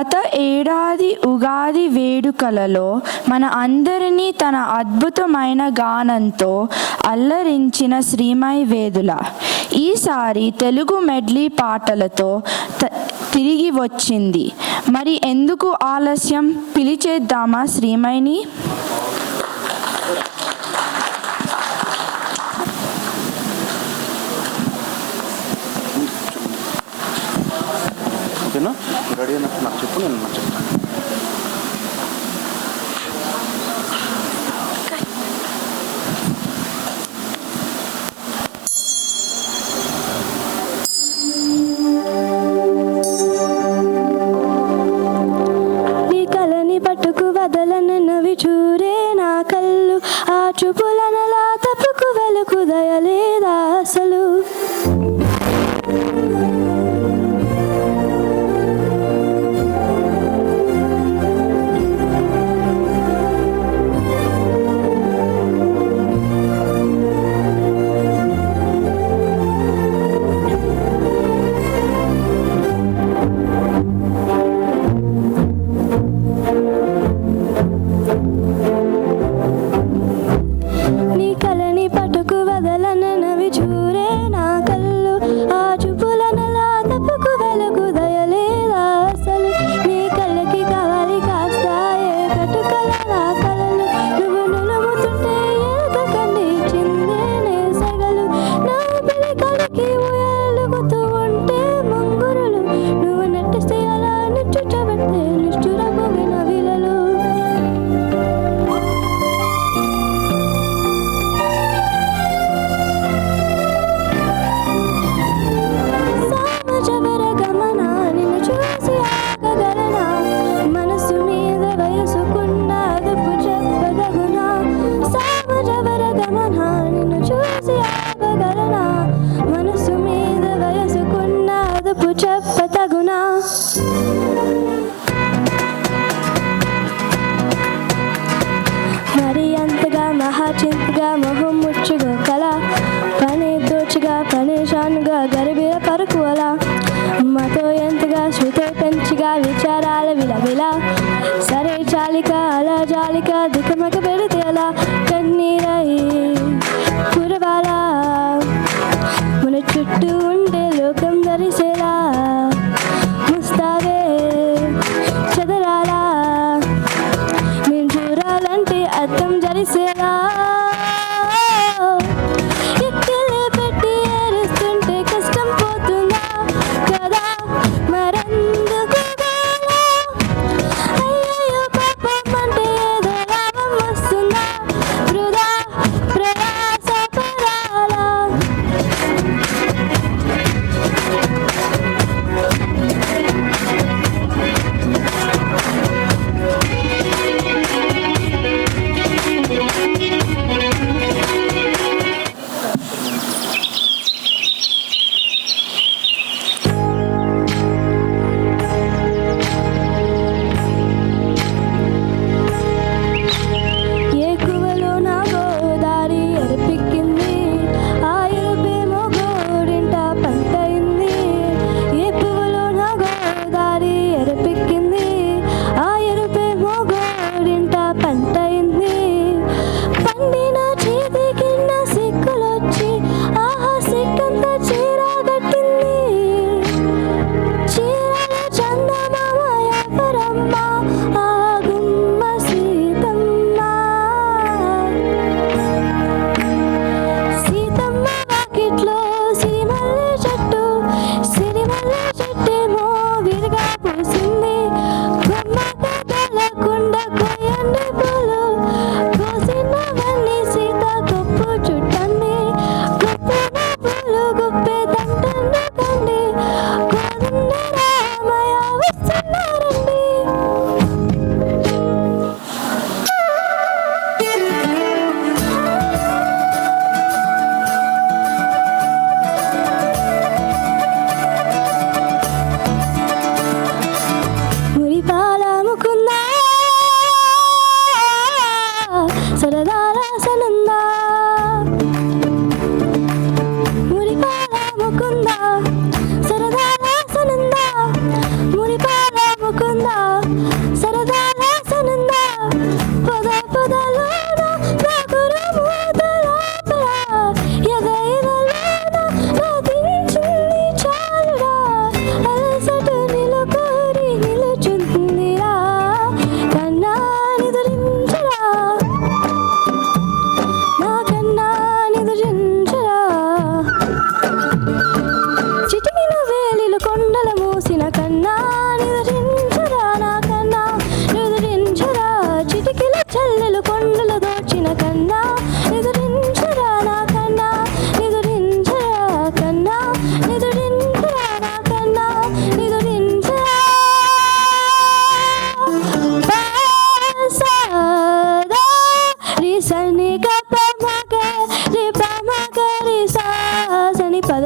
గత ఏడాది ఉగాది వేడుకలలో మన అందరినీ తన అద్భుతమైన గానంతో అల్లరించిన శ్రీమయి వేదుల ఈసారి తెలుగు మెడ్లీ పాటలతో తిరిగి వచ్చింది. మరి ఎందుకు ఆలస్యం? పిలిచేద్దామా శ్రీమయిని? ఓకేనా? రెడీ అయినట్టు నాకు చెప్పు, నేను నాకు చెప్తాను. నీ కలని పట్టుకు వదలనవి చూరే నా కళ్ళు, ఆ చూపులనలా తప్పుకు వెలుకు దయలేదా అసలు? నీ కలని పట్టుకు వదలనవి చూరే నా కళ్ళు, ఆ చూపులను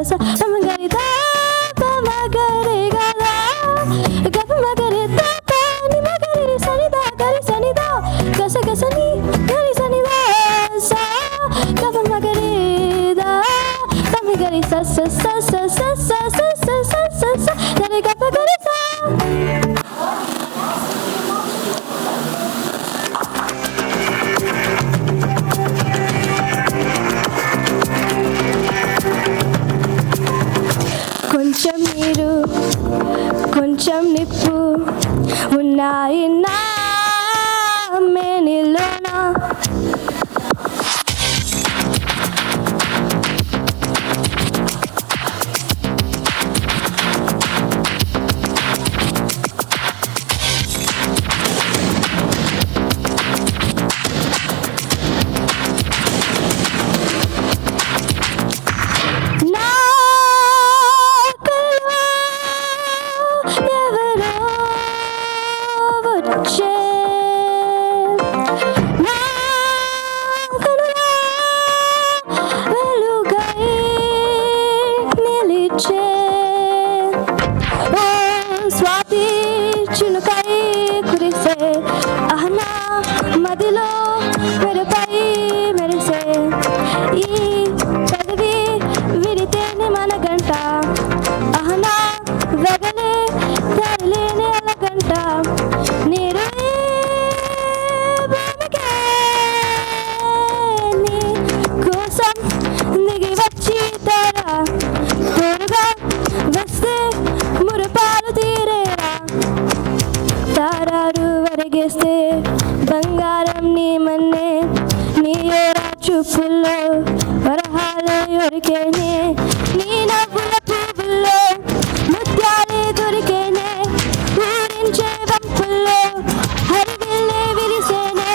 sa Namagari da pa magari gala Gap magari da pa ni magari sani da gari sani da Gasa gasa ni gari sani da sa Gap magari da pa magari sa sa sa sa sa sa sa sa sa sa sa Gari gap magari sa కొంచెం నీరు కొంచెం నిప్పు ఉన్నాయి నా మేనిలోన స్వాతి చినుకై కురిసే అహనా మదిలో మెరుపై మెరిసే ఈ పదవి విడితేనే మన గంట అహనా వెగలే తరలేని అలగంట నీరు భూమికే నీ కోసం దిగి వచ్చి తరా తోడుగా వస్తే మురుపాలు తీరేరా తారారు వరగేస్తే బంగారం నీ మన్నే నీ ఓరా చూపుల్లో వరహాలు ఎవరికేనే నీ నవ్వుల పువ్వుల్లో ముత్యాలే దొరికేనే ఊరించే వంపుల్లో హరివిల్లే విరిసేనే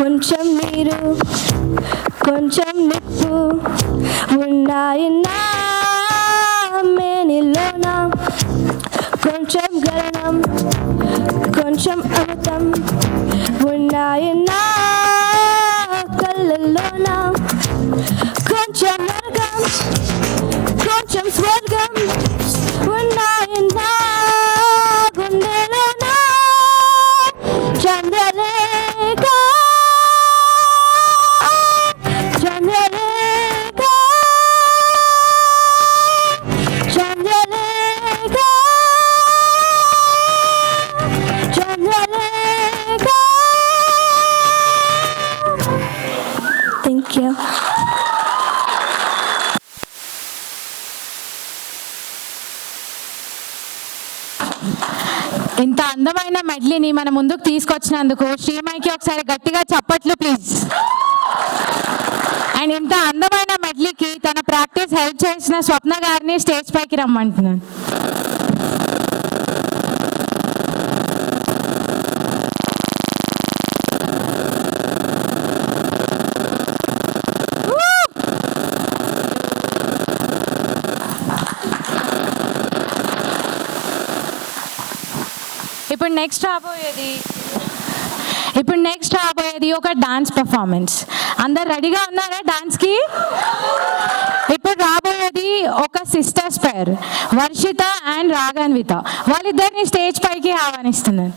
కొంచెం నీరు కొంచెం నిప్పు ఉన్నాయి నా మేనిలోన కొంచెం గరణం కొంచెం అమృతం ఉన్నాయి నా కళ్ళల్లోన కొంచెం నరకం కొంచెం స్వర్గం ఉన్నాయి నా గుండెలోన చంద్రలేఖ చంద్రలేఖ చంద్రలేఖ చంద్రలేఖ థ్యాంక్ యూ ఇంత అందమైన మెడ్లీని మన ముందుకు తీసుకొచ్చినందుకు శ్రీమైకి ఒకసారి గట్టిగా చప్పట్లు ప్లీజ్. అండ్ ఇంత అందమైన మెడ్లీకి తన ప్రాక్టీస్ హెల్ప్ చేసిన స్వప్న గారిని స్టేజ్ పైకి రమ్మంటున్నాను. ఇప్పుడు నెక్స్ట్ రాబోయేది ఒక డాన్స్ పర్ఫార్మెన్స్. అందరు రెడీగా ఉన్నారా డాన్స్కి? ఇప్పుడు రాబోయేది ఒక సిస్టర్స్ పేర్ వర్షిత అండ్ రాగాన్విత. వాళ్ళిద్దరిని స్టేజ్ పైకి ఆహ్వానిస్తున్నాను.